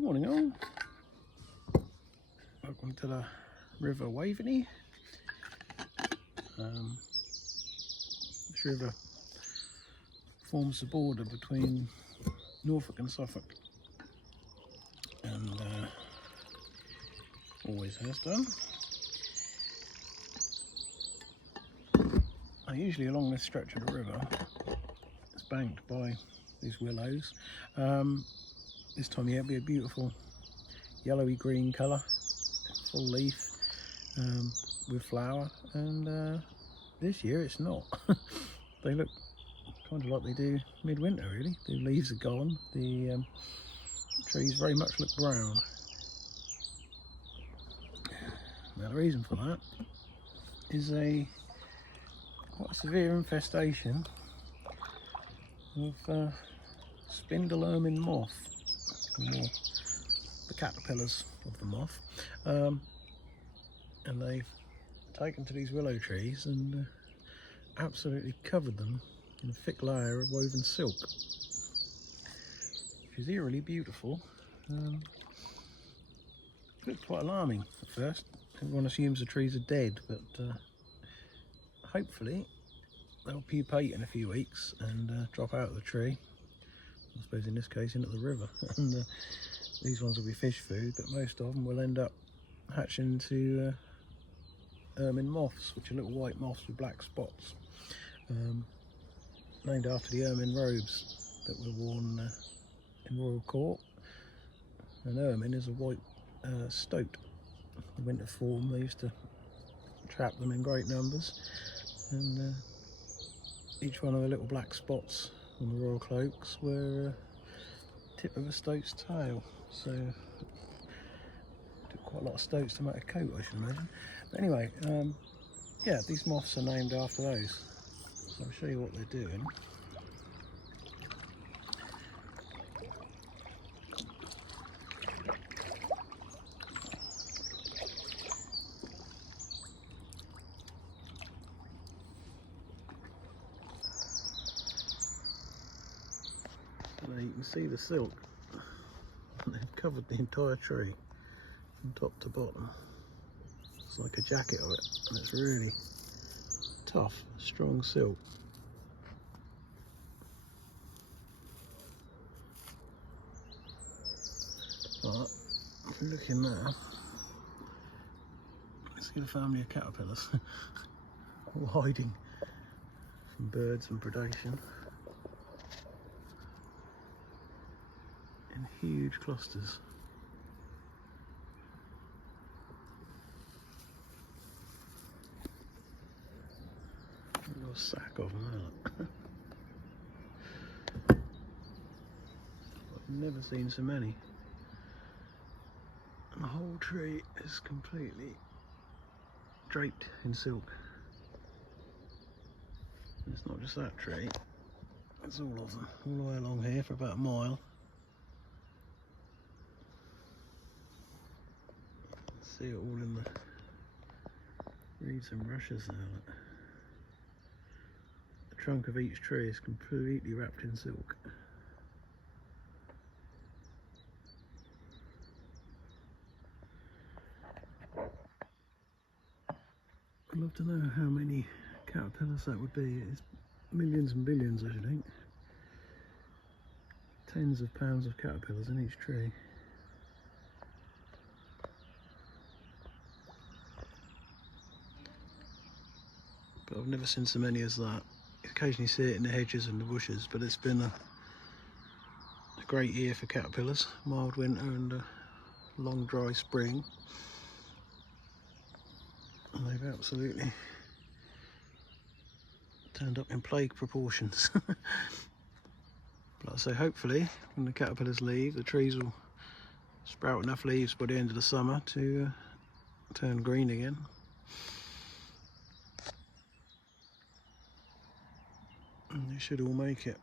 Morning all, welcome to the River Waveney. This river forms the border between Norfolk and Suffolk, and always has done. Usually along this stretch of the river it's banked by these willows. This time of year it'll be a beautiful yellowy green colour, full leaf, with flower, and this year it's not. They look kind of like they do midwinter really. The leaves are gone, the trees very much look brown. Now the reason for that is a quite a severe infestation of Spindle Ermine moth, or the caterpillars of the moth, and they've taken to these willow trees and absolutely covered them in a thick layer of woven silk, which is eerily beautiful. It looked quite alarming at first. Everyone assumes the trees are dead, but hopefully they'll pupate in a few weeks and drop out of the tree. I suppose in this case into the river, and these ones will be fish food, but most of them will end up hatching into ermine moths, which are little white moths with black spots, named after the ermine robes that were worn in royal court. And ermine is a white stoat. In winter form they used to trap them in great numbers, and each one of the little black spots on the royal cloaks were tip of a stoat's tail. So took quite a lot of stoats to make a coat, I should imagine. But anyway, yeah, these moths are named after those. So I'll show you what they're doing. So you can see the silk. They've covered the entire tree from top to bottom. It's like a jacket of it, and it's really tough, strong silk. But if you look in there, let's get a family of caterpillars all hiding from birds and predation in huge clusters. A little sack of them out. I've never seen so many. And the whole tree is completely draped in silk. And it's not just that tree, it's all of them, all the way along here for about a mile. See it all in the reeds and rushes there. Look. The trunk of each tree is completely wrapped in silk. I'd love to know how many caterpillars that would be. It's millions and billions, I should think. Tens of pounds of caterpillars in each tree. But I've never seen so many as that. You occasionally see it in the hedges and the bushes, but it's been a great year for caterpillars. Mild winter and a long dry spring. And they've absolutely turned up in plague proportions. But so hopefully when the caterpillars leave, the trees will sprout enough leaves by the end of the summer to turn green again. And they should all make it.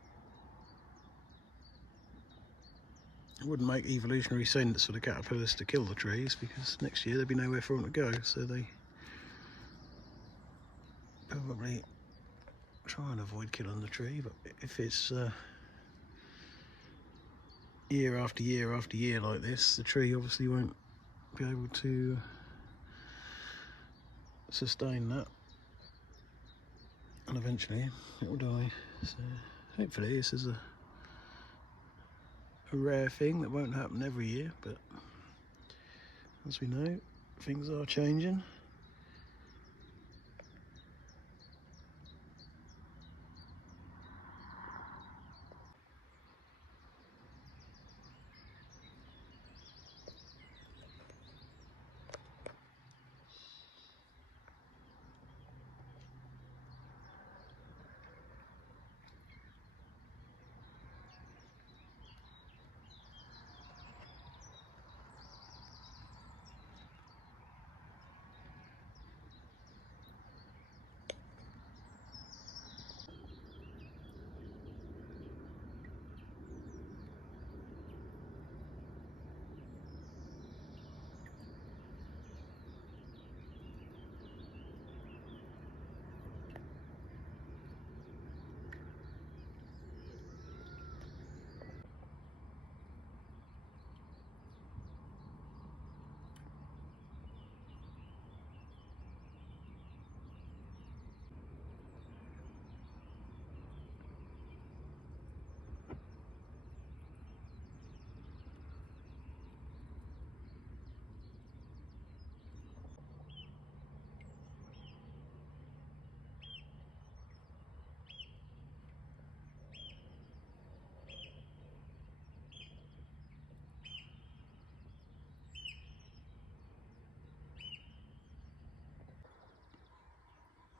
It wouldn't make evolutionary sense for the caterpillars to kill the trees, because next year there'd be nowhere for them to go, so they probably try and avoid killing the tree. But if it's year after year after year like this, the tree obviously won't be able to sustain that, and eventually it will die. So hopefully this is a rare thing that won't happen every year, but as we know, things are changing.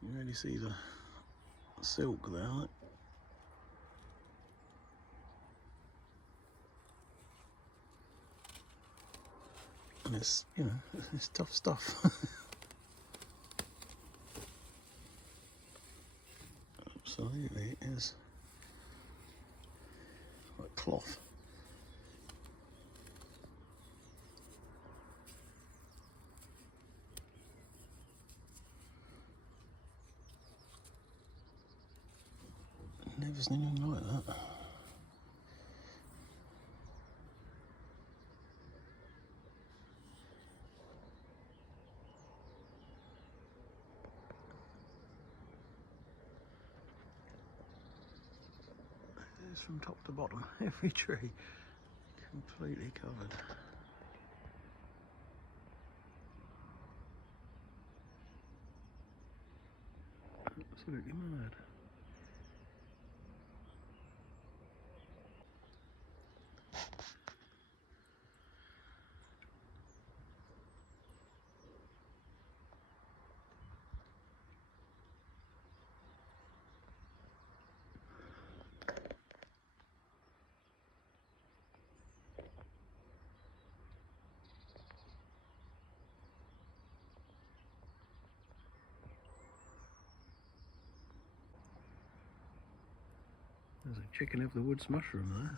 You really see the silk there, like. And it's, you know, it's tough stuff. Absolutely, it is like cloth. Never seen anything like that. It's from top to bottom, every tree completely covered. Absolutely mad. There's a chicken of the woods mushroom there.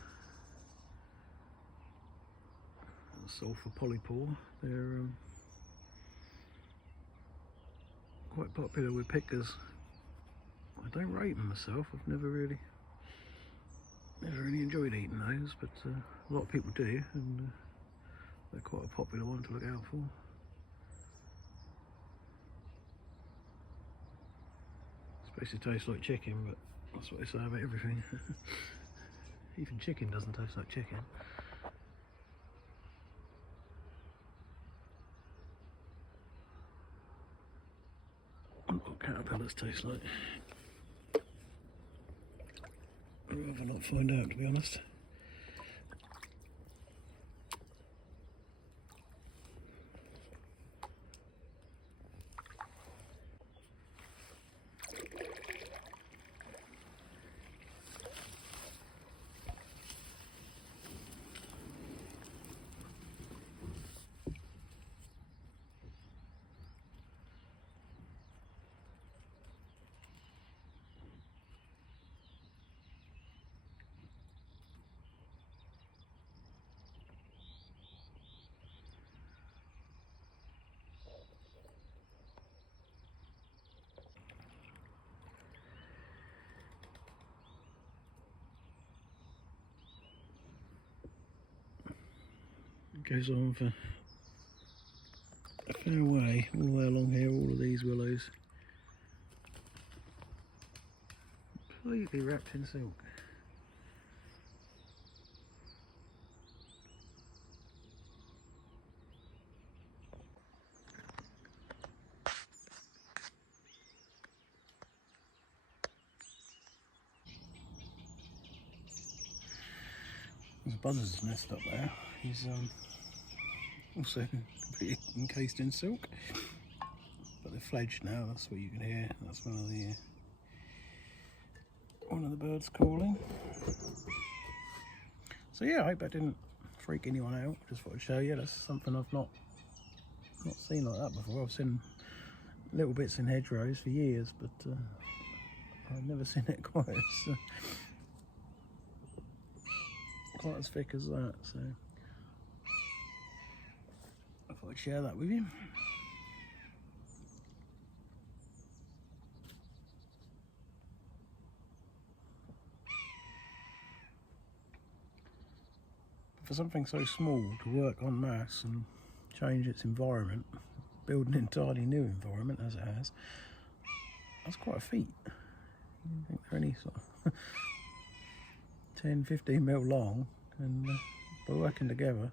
A sulphur polypore. They're quite popular with pickers. I don't rate them myself. I've never really enjoyed eating those, but a lot of people do, and they're quite a popular one to look out for. Supposed to taste like chicken, but that's what they say about everything. Even chicken doesn't taste like chicken. What caterpillars taste like. I'd rather not find out, to be honest. It goes on for a fair way, all the way along here, all of these willows. Completely wrapped in silk. There's a buzzard's nest up there. He's also completely encased in silk, but they're fledged now. That's what you can hear. That's one of the birds calling. So yeah, I hope that didn't freak anyone out. Just thought I'd show you. That's something I've not seen like that before. I've seen little bits in hedgerows for years, but I've never seen it quite as thick as that. So I thought I'd share that with you. For something so small to work en masse and change its environment, build an entirely new environment as it has, that's quite a feat. I think they're only sort of 10-15 mil long, and by working together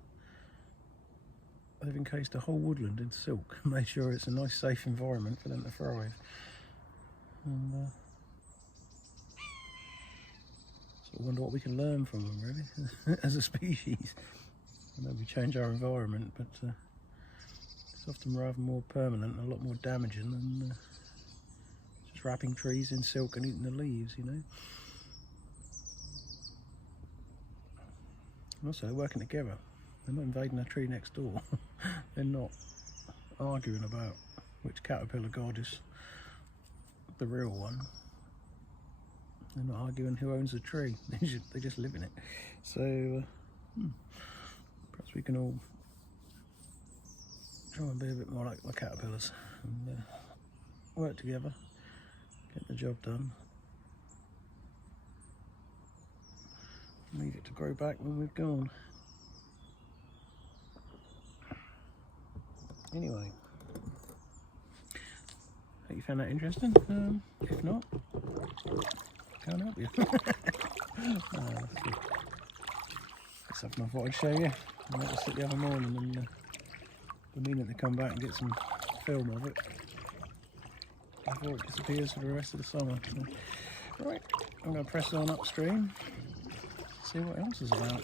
they've encased a whole woodland in silk and made sure it's a nice safe environment for them to thrive. And I wonder what we can learn from them, really, as a species. I know we change our environment, but it's often rather more permanent and a lot more damaging than just wrapping trees in silk and eating the leaves, you know. And also, they're working together. They're not invading a tree next door. They're not arguing about which caterpillar god is the real one. They're not arguing who owns the tree. They just live in it. So perhaps we can all try and be a bit more like the caterpillars and work together, get the job done, leave it to grow back when we've gone. Anyway, hope you found that interesting. If not, can't help you. That's something I thought I'd show you. I went to sit the other morning and been meaning to come back and get some film of it before it disappears for the rest of the summer. So, right, I'm going to press on upstream, see what else is about.